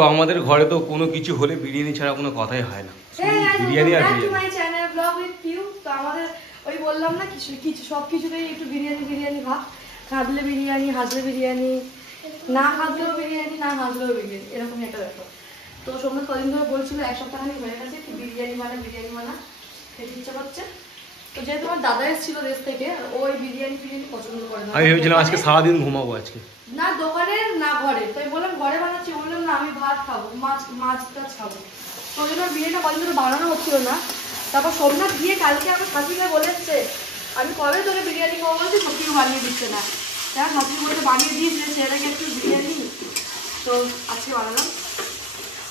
তো আমাদের ঘরে তো কোনো কিছু হলে বিরিয়ানি ছাড়া কোনো কথাই হয় না। বিরিয়ানি আর তো আমাদের ওই বললাম না কিছু সবকিছুতেই একটু বিরিয়ানি ভাব। খাদলে বিরিয়ানি, হাজলে বিরিয়ানি, না খাদলেও বিরিয়ানি, না হাজলেও বিরিয়ানি, এরকমই একটা ব্যাপার। তো সোমনাথ কদিন ধরে বলছিল, এক সপ্তাহখানি হয়ে গেছে কি বিরিয়ানি বানা খেতে ইচ্ছা করছে। তো যেহেতু আমার দাদা এসেছিল দেশ থেকে, ওই বিরিয়ানি পছন্দ করে না। আমি ভেবেছিলাম আজকে সারাদিন ঘুমাবো আজকে, না দোকানে না ঘরে। তো আমি বললাম ঘরে বানাচ্ছি, বললাম না আমি ভাত খাবো, মাছটা খাবো। তো ওই জন্য বিরিয়ানিটা কদিন ধরে বানানো হচ্ছিল না। তারপর সোমনাথ গিয়ে কালকে আমার শাশুড়িকে বলে এসছে, আমি কবে তোকে বিরিয়ানি খাবো বলছি, সত্যি বানিয়ে দিচ্ছে না। হ্যাঁ শাশুড়ি বলতে বানিয়ে দিয়েছে, সেটাকে একটু বিরিয়ানি। তো আজকে বানালাম।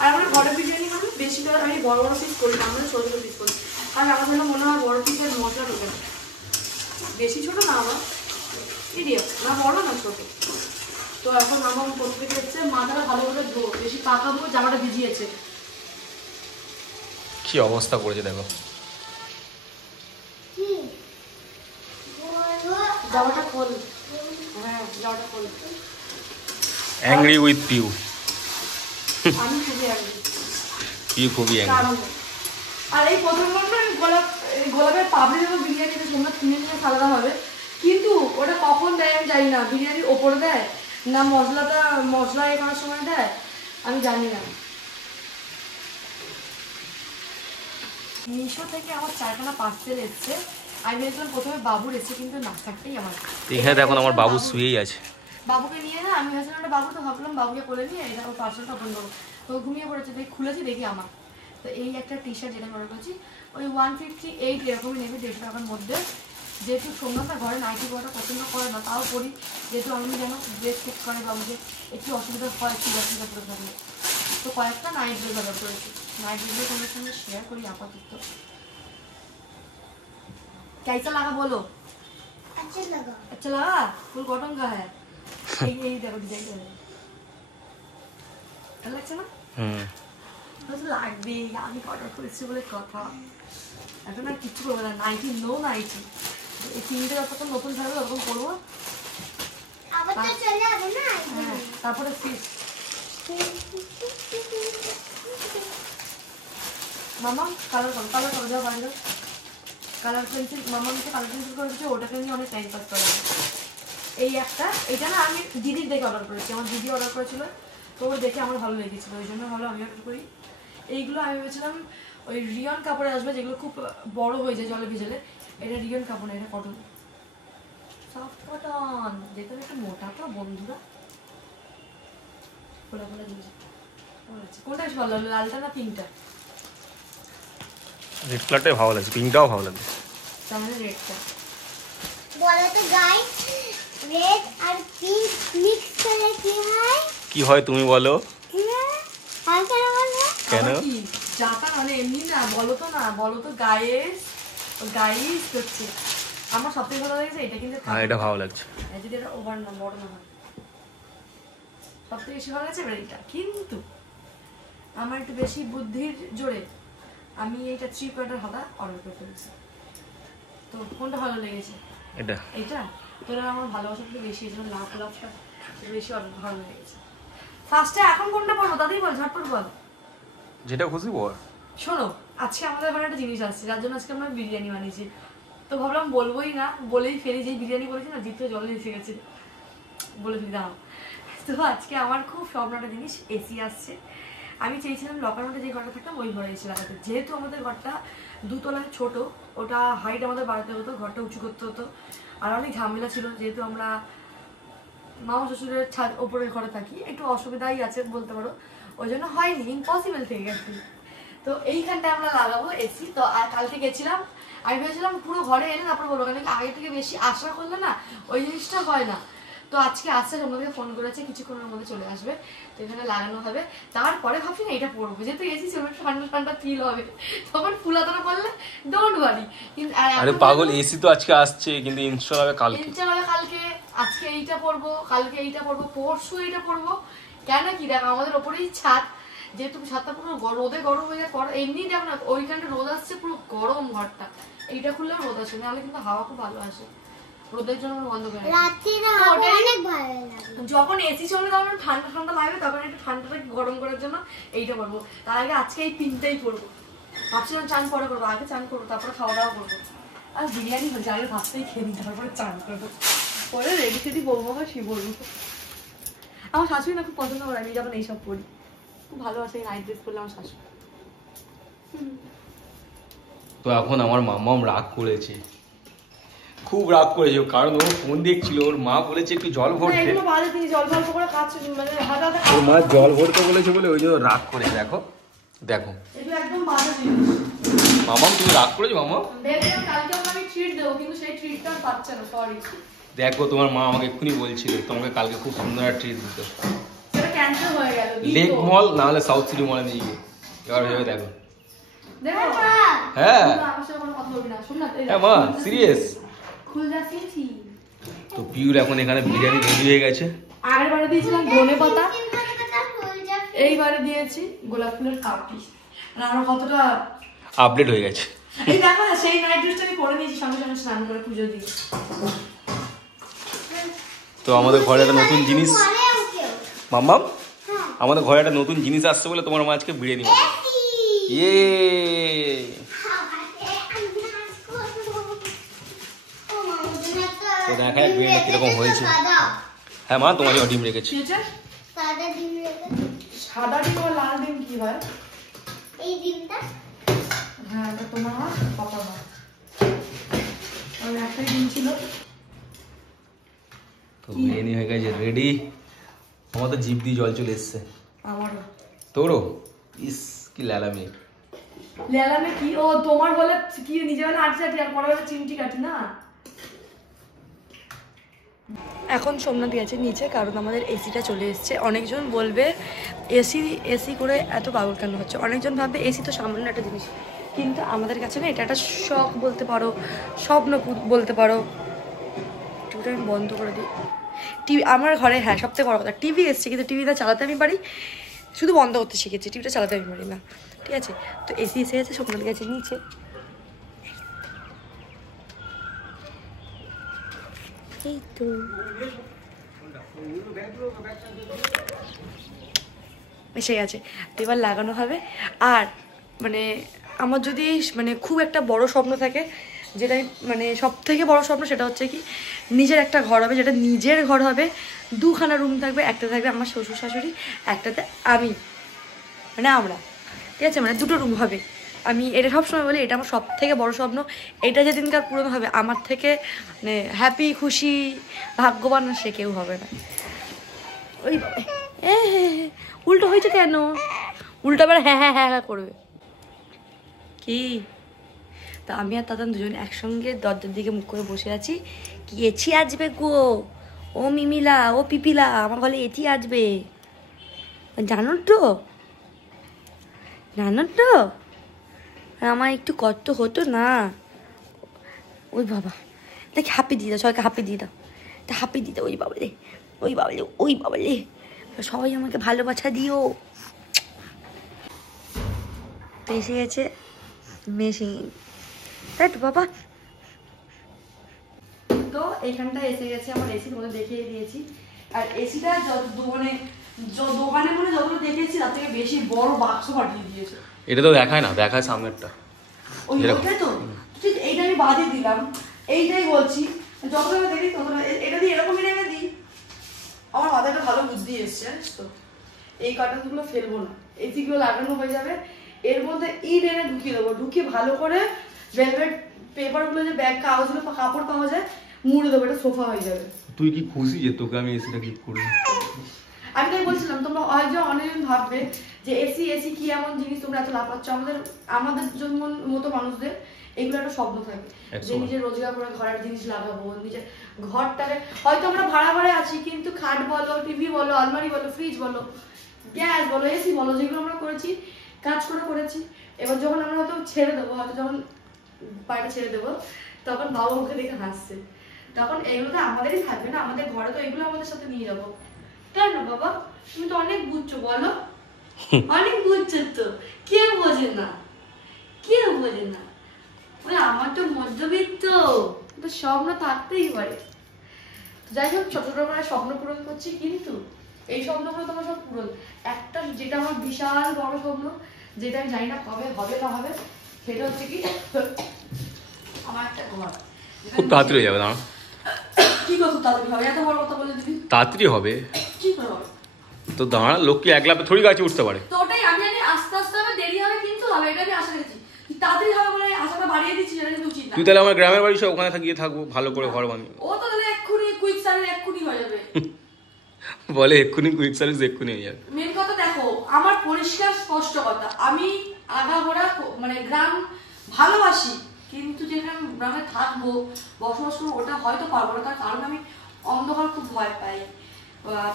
আর আমার ঘরে বিরিয়ানি মানে বেশি করে আমি বড় বড় পিস করি না, আমরা ছোটো ছোটো পিস করি। কারণ আমার জন্য মনে হয় বড় পিসের মশলা ঢোকে না। বেশি ছোটো না, আমার মিডিয়াম, না বড় না ছোটো। তো এখন আমার প্রত্যেকে হচ্ছে মাথাটা ভালো করে ধো, বেশি পাকাবো, জামাটা ভিজিয়েছে। কি অবস্থা করেছে দেখো। জামাটা খোল, হ্যাঁ জামাটা খোল। Angry with Piu. আমি খুবই অ্যাংরি, পিউ খুবই অ্যাংরি। আর এই প্রথমবার না আমি গোলাপের পাপড়ি দেবো বিরিয়ানিতে, তোমরা কিনে নিয়ে আলাদা হবে। কিন্তু ওটা কখন দেয় আমি জানি না, বিরিয়ানির ওপরে দেয় না মশলা এ করার সময় দেয় আমি জানি না। মিশো থেকে আমার 4খানা পার্সেল এসছে। আমি ভেবেছিলাম প্রথমে বাবুর এসছে, কিন্তু না, চারটেই আমার। এখানে দেখুন আমার বাবু শুয়েই আছে। বাবুকে নিয়ে না, আমি ভেবেছিলাম একটা বাবু, তো ভাবলাম বাবুকে কোলে নিয়ে এটা ওর পার্সেলটা ওপেন করবো। তো ঘুমিয়ে পড়েছে, খুলেছি দেখি আমার। তো এই একটা টি শার্ট যেটা অর্ডার করেছি, ওই 158 এরকমই নেবে, 150 টাকার মধ্যে। যেহেতু সোমনাথটা ঘরে নাইটি পরাটা পছন্দ করে না, তাও করি, যেহেতু আমি যেন ড্রেস চেক করে বাবুকে একটু অসুবিধা হয়, একটু অসুবিধা করে থাকলে। তো কয়েকটা নাইট ড্রেস অর্ডার করেছি। नाइट ड्रेस তোমাদের সঙ্গে শেয়ার করি আপাতত। कैसा लगा बोलो? अच्छा लगा। फुल कॉटन का है। यही देखो डिजाइन है, ভালো লাগছে না? তো লাগবে, আমি অর্ডার করেছি বলে কথা। এখন আর কিছু করবো না, নাইটি নো নাইটি। এই তিনটে যতক্ষণ নতুন থাকবে ততক্ষণ করবো, তারপরে ফিস। মামা কালার করো, যাও বাইরে। কালার পেন্সিল মামা আমাকে কালার পেন্সিল করে দিচ্ছে, ওটাকে নিয়ে অনেক টাইম পাস করা। এই একটা, এটা না আমি দিদির দেখে অর্ডার করেছি, আমার দিদি অর্ডার করেছিল, তো ওই দেখে আমার ভালো লেগেছিলো, ওই জন্য ভালো আমি অর্ডার করি। এইগুলো আমি ভেবেছিলাম ওই রিয়ন কাপড়ে আসবে, যেগুলো খুব বড় হয়ে যায় জলে ভিজলে। এটা রিয়ন কাপড় না, এটা কটন, সফট কটন, যেটা একটু মোটা তো বন্ধুরা। খোলা খোলা জিনিস কোনটা বেশি ভালো লাগলো, লালটা না পিঙ্কটা? রেড কালারটাই ভালো লাগছে, পিঙ্কটাও ভালো লাগছে। তাহলে রেডটা বলো তো গাইস, রেড আর পিঙ্ক মিক্স করে কি হয়? কি হয় তুমি বলো? আর কেন বলবো? কেন? কি জাতা মানে এমনি না, বলো তো গাইস হচ্ছে। আমার সবথেকে ভালো লাগছে এটা, কিন্তু হ্যাঁ এটা ভালো লাগছে। যদি এটা ওভার না বড় না হয়, সবথেকে বেশি ভালো লাগছে এটা। কিন্তু আমার একটু বেশি বুদ্ধির জোরে আমি এইটা 3 কোয়ার্টার হাতা অর্ডার করে ফেলেছি। তো কোনটা ভালো লেগেছে? এটা তোরা আমার ভালোবাসা একটু বেশি, এই জন্য লাভটা বেশি অর্ডার ভালো লেগেছে। ফার্স্টে এখন কোনটা পড়বো দাদি বল, ঝটপট বল, যেটা খুশি বল। শোনো, আজকে আমাদের এখানে একটা জিনিস আসছে, যার জন্য আজকে আমরা বিরিয়ানি বানিয়েছি। তো ভাবলাম বলবোই না, বলেই ফেলি, যে বিরিয়ানি করেছি না, জিতে জল এসে গেছে, বলে ফেলি দাও। তো আজকে আমার খুব স্বপ্ন একটা জিনিস, এসি আসছে। আমি চেয়েছিলাম লকার মধ্যে যে ঘরটা থাকতাম ওই ঘরে এসে লাগাতে। যেহেতু আমাদের ঘরটা 2 তলায় ছোট, ওটা হাইট আমাদের বাড়াতে হতো, ঘরটা উঁচু করতে হতো, আর অনেক ঝামেলা ছিল। যেহেতু আমরা মামা শ্বশুরের ছাদ ওপরের ঘরে থাকি, একটু অসুবিধাই আছে বলতে পারো, ওই জন্য হয়নি, ইম্পসিবল থেকে গেছে। তো এইখানটায় আমরা লাগাবো এসি। তো কালকে গেছিলাম, আমি ভেবেছিলাম পুরো ঘরে এলে তারপর বলবো, কেন আগে থেকে বেশি আশা করলে না ওই জিনিসটা হয় না। তো আজকে আসছে, তোমাদেরকে ফোন করেছে, কিছুক্ষণের মধ্যে চলে আসবে। তো এখানে লাগানো হবে, তারপরে ভাবছি না এটা পড়বো, যেহেতু এসি চলবে ঠান্ডা ঠান্ডা ফিল হবে, তখন ফুলাতনা পড়লে ডোন্ট ওয়ারি। আরে পাগল, এসি তো আজকে আসছে, কিন্তু ইনস্টল হবে কালকে। আজকে এইটা পড়বো, কালকে এইটা পড়বো, পরশু এইটা পড়বো। কেন কি দেখো আমাদের ওপরেই ছাদ, যেহেতু ছাদটা পুরো রোদে গরম হয়ে যায়, এমনি দেখো না ওইখানটা রোদ আসছে, পুরো গরম ঘরটা। এইটা খুললেও রোদ আসে, নাহলে কিন্তু হাওয়া খুব ভালো আসে। রোদের জন্য আমরা বন্ধ করে রাত্রিরে অনেক ভালো লাগে। যখন এসি চলবে তখন ঠান্ডা ঠান্ডা লাগবে, তখন একটু ঠান্ডাটা গরম করার জন্য এইটা করবো। তার আগে আজকে এই পিনটাই করবো। ভাবছিলাম চান পরে করবো, আগে চান করবো তারপরে খাওয়া দাওয়া করবো। আর বিরিয়ানি হচ্ছে আগে ভাতটাই খেয়ে নিই, তারপরে চান করবো, পরে রেডি সেডি বলবো বা সে বলবো। আমার শাশুড়ি না খুব পছন্দ করে আমি যখন এইসব পরি, খুব ভালোবাসে এই নাইট ড্রেস পরলে আমার শাশুড়ি। তো এখন আমার মাম্মাম রাগ করেছে, খুব রাগ করেছে, কারণ ও ফোন দেখছিল, ওর মা বলেছে একটু জল ভরতে, এগুলো বাজে তিনি জল জল করে কাছে মানে হাতে হাতে ওর মা জল ভরতে বলেছে বলে ওই জন্য রাগ করে। দেখো দেখো এগুলো একদম বাজে জিনিস। মামাম তুমি রাগ করেছো মামা? ভেবেছিলাম কালকে ওকে আমি ট্রিট দেবো, কিন্তু সেই ট্রিটটা আর পাচ্ছে না, সরি। দেখো তোমার মা আমাকে এক্ষুনি বলছিল তোমাকে কালকে খুব সুন্দর একটা ট্রিট দিত, সেটা ক্যান্সেল হয়ে গেল। লেক মল না হলে সাউথ সিটি মলে নিয়ে গিয়ে। এবার ভেবে দেখো। দেখো হ্যাঁ আমার সাথে কোনো কথা বলবি না, শোন না। হ্যাঁ মা সিরিয়াস। খুল যাচ্ছি। তো পিউর এখন এখানে বিরিয়ানি রেডি হয়ে গেছে। আগের বারে দিয়েছিলাম ধনে পাতা, এইবারে দিয়েছি গোলাপ ফুলের কাপটি। আর আমার কতটা আপডেট হয়ে গেছে। এই দেখো না, সেই নাইট ড্রেসটা আমি পরে নিয়েছি সঙ্গে সঙ্গে স্নান করে পুজো দিয়ে। তো আমাদের ঘরে একটা নতুন জিনিস মাম্মাম, আমাদের ঘরে একটা নতুন জিনিস আসছে বলে তোমার মা আজকে বিরিয়ানি বানাবে। ইয়ে তো দেখা যাক বিরিয়ানি কিরকম হয়েছে। হ্যাঁ মা তোমার জন্য ডিম রেখেছি। সাদা ডিম আর লাল ডিম কি হয়? এই ডিমটা হ্যাঁ এটা তোমার হয়, পাপার হয়। আর একটাই ডিম ছিল। তো বিরিয়ানি হয়ে গেছে রেডি। আমার তো জিভ দিয়ে জল চলে এসছে। আমারও। তোরও? ইস কি লালা মেয়ে। লেলামে কি ও তোমার বলে কি নিজে বেলা আটছে আর পরে বেলা চিমটি কাটি না। এখন সোমনাথ গেছে নিচে, কারণ আমাদের এসিটা চলে এসছে। অনেকজন বলবে এসি করে এত পাগল কেন হচ্ছে, অনেকজন ভাববে এসি তো সামান্য একটা জিনিস, কিন্তু আমাদের কাছে না এটা একটা শখ বলতে পারো, স্বপ্ন বলতে পারো। টিভিটা আমি বন্ধ করে দিই। টিভি আমার ঘরে, হ্যাঁ সবথেকে বড় কথা, টিভি এসছে কিন্তু টিভিটা চালাতে আমি পারি, শুধু বন্ধ করতে শিখেছি, টিভিটা চালাতে আমি পারি না। ঠিক আছে, তো এসি এসে গেছে, সোমনাথ গেছে নিচে। এই তো এসে গেছে, তো এবার লাগানো হবে। আর মানে আমার যদি মানে খুব একটা বড় স্বপ্ন থাকে, যেটা মানে সব থেকে বড় স্বপ্ন, সেটা হচ্ছে কি নিজের একটা ঘর হবে, যেটা নিজের ঘর হবে, দুখানা রুম থাকবে, একটা থাকবে আমার শ্বশুর শাশুড়ি, একটাতে আমি মানে আমরা, ঠিক আছে, মানে দুটো রুম হবে। আমি এটা সবসময় বলি এটা আমার সব থেকে বড় স্বপ্ন। এটা যেদিনকার পূরণ হবে আমার থেকে মানে হ্যাপি খুশি ভাগ্যবান সে কেউ হবে না। ওই উল্টো হয়েছে কেন? উল্টো আবার হ্যাঁ হ্যাঁ হ্যাঁ হ্যাঁ করবে কি? তা আমি আর তাতান দুজন একসঙ্গে দরজার দিকে মুখ করে বসে আছি। কি এছি আসবে গো, ও মিমিলা ও পিপিলা, আমার বলে এটি আসবে, জানো তো জানো তো, আমার একটু কষ্ট হতো না। ওই বাবা দেখ হাঁপি দিয়ে দাও, সবাইকে হাঁপি দিয়ে দাও, তা হাঁপি দিয়ে দাও। ওই বাবলে ওই বাবলে ওই বাবলে, সবাই আমাকে ভালোবাসা দিও। তো এসে গেছে মেশিন, তাই তো বাবা। তো এইখানটা এসে গেছে আমার এসি, তোমাদের দেখিয়ে দিয়েছি। আর এসিটা দোকানে মনে যতগুলো দেখেছি তার থেকে বেশি বড় বাক্স পাঠিয়ে দিয়েছে। এটা তো দেখায় না, দেখায় সামনেরটা। ওইটাই তো, ঠিক এইটা আমি বাদে দিলাম, এইটাই বলছি যতটা দেখি ততটা এটা দিয়ে এরকমই রেখে দিই। আমার মাথায় একটা ভালো বুদ্ধি এসছে, জানিস তো, এই কার্টনগুলো ফেলবো না, এসিগুলো লাগানো হয়ে যাবে, এর মধ্যে ইট এনে ঢুকিয়ে দেবো, ঢুকিয়ে ভালো করে ভেলভেট পেপারগুলো যে ব্যাগ কাগজগুলো কাপড় পাওয়া যায় মুড়ে দেবো, এটা সোফা হয়ে যাবে। তুই কি খুশি যে তোকে আমি এসিটা গিফট করলাম? আমি তাই বলছিলাম, তোমরা হয়তো অনেকজন ভাববে যে এসি এসি কি এমন জিনিস তোমরা এত লাফাচ্ছ। আমাদের মতো মানুষদের এগুলো একটা স্বপ্ন থাকে যে নিজের রোজগার করে ঘরের জিনিস লাগাবো, নিজের ঘরটাকে, হয়তো আমরা ভাড়া ভাড়ায় আছি কিন্তু খাট বলো, টিভি বলো, আলমারি বলো, ফ্রিজ বলো, গ্যাস বলো, এসি বলো, যেগুলো আমরা করেছি কাজ করে করেছি। এবার যখন আমরা হয়তো ছেড়ে দেবো, হয়তো যখন বাড়িটা ছেড়ে দেবো, তখন বাবা মুখে দেখে হাসছে, তখন এগুলো তো আমাদেরই থাকবে না, আমাদের ঘরে তো এগুলো আমাদের সাথে নিয়ে যাবো, তাই না বাবা? তুমি তো অনেক বুঝছো, বলো অনেক বুঝছো, তো কেউ বোঝে না, কেউ বোঝে না। আমার তো মধ্যবিত্ত, তো স্বপ্ন থাকতেই পারে। যাই হোক ছোটবেলায় স্বপ্ন পূরণ করছি, কিন্তু এই স্বপ্নগুলো তোমার সব পূরণ। একটা যেটা আমার বিশাল বড় স্বপ্ন, যেটা আমি জানি না কবে হবে না হবে, সেটা হচ্ছে কি আমার একটা ঘর। খুব তাড়াতাড়ি হয়ে যাবে না? কি কথা তাড়াতাড়ি হবে? এত বড় কথা বলে দিবি, তাড়াতাড়ি হবে কি করে হবে? তো দাঁড়া, লোক কি এক লাফে থোড়ি গাছে উঠতে পারে? তো ওটাই আমি জানি, আস্তে আস্তে হবে, দেরি হবে, কিন্তু হবে, এটা আমি আশা রেখেছি। তাড়াতাড়ি হবে বলে আশাটা বাড়িয়ে দিচ্ছি, সেটা কিন্তু উচিত না। তুই তাহলে আমার গ্রামের বাড়ি সব ওখানে গিয়ে থাকবো, ভালো করে ঘর বানিয়ে। ও তো তাহলে এক্ষুনি কুইক সার্ভিস এক্ষুনি হয়ে যাবে। বলে এক্ষুনি কুইক সার্ভিস এক্ষুনি হয়ে যাবে। মেন কথা দেখো, আমার পরিষ্কার স্পষ্ট কথা, আমি আগাগোড়া মানে গ্রাম ভালোবাসি, কিন্তু যেখানে গ্রামে থাকবো, বসবাস করবো, ওটা হয়তো পারবো না। তার কারণ আমি অন্ধকার খুব ভয় পাই।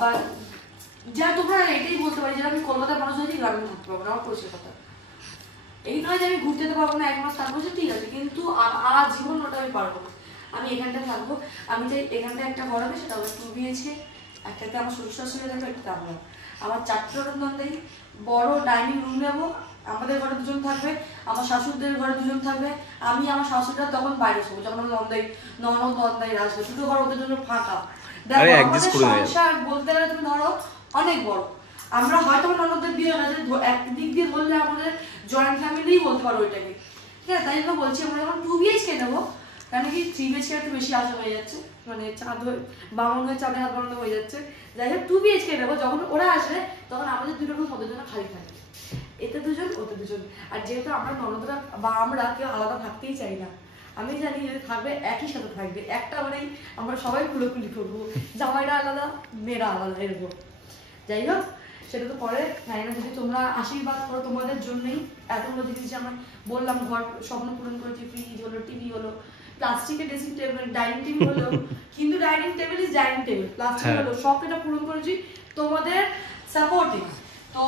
বা যা তোমরা এটাই বলতে পারি, যেটা আমি কলকাতার মানুষ হয়েছি, গ্রামে থাকতে পারবো না, আমার পরিষ্কার কথা। এই নয় যে আমি ঘুরতে যেতে পারবো না, 1 মাস থাকবো, সে ঠিক আছে, কিন্তু জীবন ওটা আমি পারবো না। আমি এখানটায় থাকবো। আমি চাই এখানটায় একটা ঘর হবে, সেটা হলো 2 BHK, একটাতে আমার শ্বশুর শাশুড়ি থাকবে, একটাতে আমরা। আমার 4টে নন্দাই, বড় ডাইনিং রুম নেবো, আমাদের ঘরে 2জন থাকবে, আমার শাশুড়দের ঘরে 2জন থাকবে, আমি আমার শাশুড়িরা তখন বাইরে শোবো, যখন আমার ননদ নন্দাই আসবে, 2টো ঘর ওদের জন্য ফাঁকা। দেখো আমাদের সংসার বলতে গেলে তুমি ধরো অনেক বড়। আমরা হয়তো ননদের বিয়ে হয়ে গেছে, একদিক দিয়ে বললে আমাদের জয়েন্ট ফ্যামিলিই বলতে পারো ওইটাকে, ঠিক আছে? তাই জন্য বলছি আমরা যখন 2 BHK নেবো, কারণ কি 3 BHK একটু বেশি আশা হয়ে যাচ্ছে, মানে চাঁদ হয়ে বামন হয়ে চাঁদে হাত বানানো হয়ে যাচ্ছে। যাই হোক 2 BHK নেবো, যখন ওরা আসবে তখন আমাদের 2টো রুম ওদের জন্য খালি থাকবে, এতে 2জন ওতে 2জন। আর যেহেতু আমরা ননদরা বা আমরা কেউ আলাদা থাকতেই চাই না, আমি জানি যদি থাকবে একই সাথে থাকবে, একটা বাড়ি আমরা সবাই খুলোখুলি করবো, জামাইরা আলাদা, মেয়েরা আলাদা, এরকম। যাই হোক সেটা তো পরে, জানি না, যদি তোমরা আশীর্বাদ করো, তোমাদের জন্যই এতগুলো জিনিস যে আমরা বললাম ঘর স্বপ্ন পূরণ করেছি, ফ্রিজ হলো, টিভি হলো, প্লাস্টিকের ড্রেসিং টেবিল, ডাইনিং টেবিল হলো, কিন্তু dining table is dining table, plastic হলো, সব এটা পূরণ করেছি তোমাদের সাপোর্টে। তো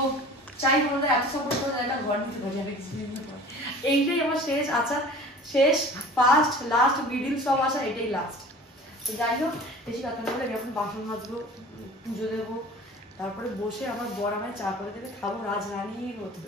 চাই তোমাদের এত সাপোর্ট করে একটা ঘর নিতে পারি আমি কিছুদিন পর। এইটাই আমার শেষ আশা, শেষ, ফার্স্ট, লাস্ট, মিডিল সব আশা, এটাই লাস্ট। তো যাই হোক বেশি কথা বলে আমি এখন বাসন মাজবো, পুজো দেবো, তারপরে বসে আমার বর আমায় চা করে দেবে, খাবো রাজরানীর মতো।